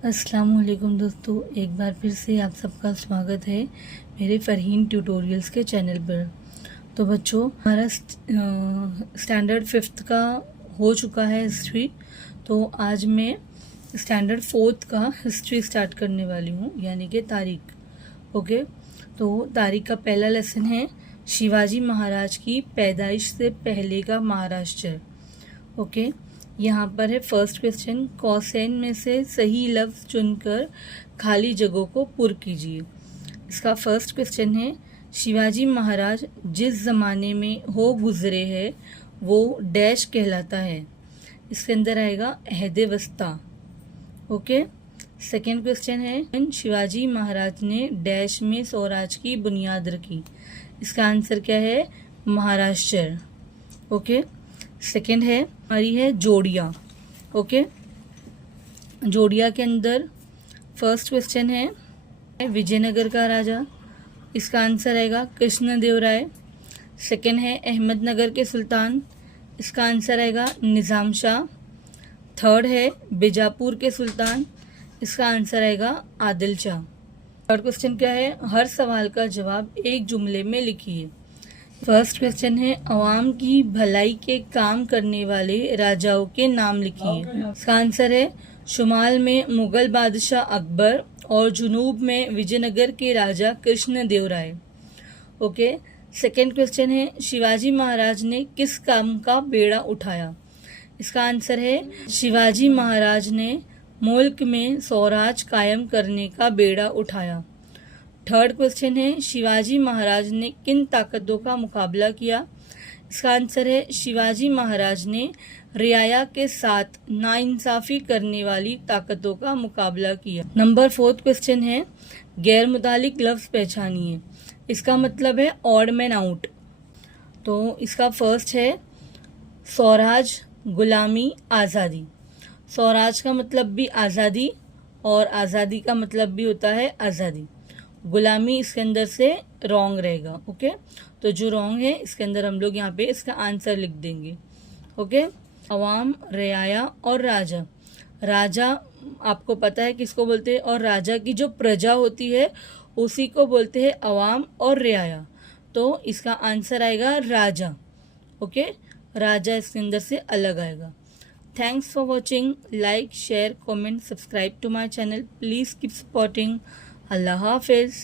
अस्सलाम वालेकुम दोस्तों, एक बार फिर से आप सबका स्वागत है मेरे फ़रहीन ट्यूटोरियल्स के चैनल पर। तो बच्चों, हमारा स्टैंडर्ड 5th का हो चुका है हिस्ट्री। तो आज मैं स्टैंडर्ड 4th का हिस्ट्री स्टार्ट करने वाली हूँ, यानी कि तारीख। ओके, तो तारीख का पहला लेसन है शिवाजी महाराज की पैदाइश से पहले का महाराष्ट्र। ओके, यहाँ पर है फर्स्ट क्वेश्चन, कौसैन में से सही लफ्ज़ चुनकर खाली जगहों को पुर कीजिए। इसका फर्स्ट क्वेश्चन है शिवाजी महाराज जिस ज़माने में हो गुज़रे हैं वो डैश कहलाता है। इसके अंदर आएगा अहद वस्ता। ओके, सेकेंड क्वेश्चन है शिवाजी महाराज ने डैश में स्वराज की बुनियाद रखी। इसका आंसर क्या है? महाराष्ट्र। ओके, सेकेंड है हमारी है जोड़िया। ओके, जोड़िया के अंदर फर्स्ट क्वेश्चन है विजयनगर का राजा। इसका आंसर आएगा कृष्णदेवराय। सेकेंड है अहमदनगर के सुल्तान। इसका आंसर आएगा निज़ाम शाह। थर्ड है बीजापुर के सुल्तान। इसका आंसर आएगा आदिल शाह। थर्ड क्वेश्चन क्या है? हर सवाल का जवाब एक जुमले में लिखिए। फर्स्ट क्वेश्चन है अवाम की भलाई के काम करने वाले राजाओं के नाम लिखिए। इसका आंसर है शुमाल में मुगल बादशाह अकबर और जुनूब में विजयनगर के राजा कृष्णदेवराय। ओके, सेकेंड क्वेश्चन है शिवाजी महाराज ने किस काम का बेड़ा उठाया। इसका आंसर है शिवाजी महाराज ने मुल्क में स्वराज कायम करने का बेड़ा उठाया। थर्ड क्वेश्चन है शिवाजी महाराज ने किन ताकतों का मुकाबला किया। इसका आंसर है शिवाजी महाराज ने रियाया के साथ नाइंसाफी करने वाली ताकतों का मुकाबला किया। नंबर फोर्थ क्वेश्चन है गैर मुतालिक लफ्ज़ पहचानिए। इसका मतलब है ऑड मैन आउट। तो इसका फर्स्ट है स्वराज, गुलामी, आज़ादी। स्वराज का मतलब भी आज़ादी और आज़ादी का मतलब भी होता है आज़ादी। गुलामी इसके अंदर से रॉन्ग रहेगा। ओके, तो जो रॉन्ग है इसके अंदर हम लोग यहाँ पे इसका आंसर लिख देंगे। ओके, अवाम, रियाया और राजा। राजा आपको पता है किसको बोलते हैं, और राजा की जो प्रजा होती है उसी को बोलते हैं अवाम और रियाया। तो इसका आंसर आएगा राजा। ओके, राजा इसके अंदर से अलग आएगा। Thanks for watching. Like, share, comment, subscribe to my channel. Please keep supporting. अल्लाह हाफिज़।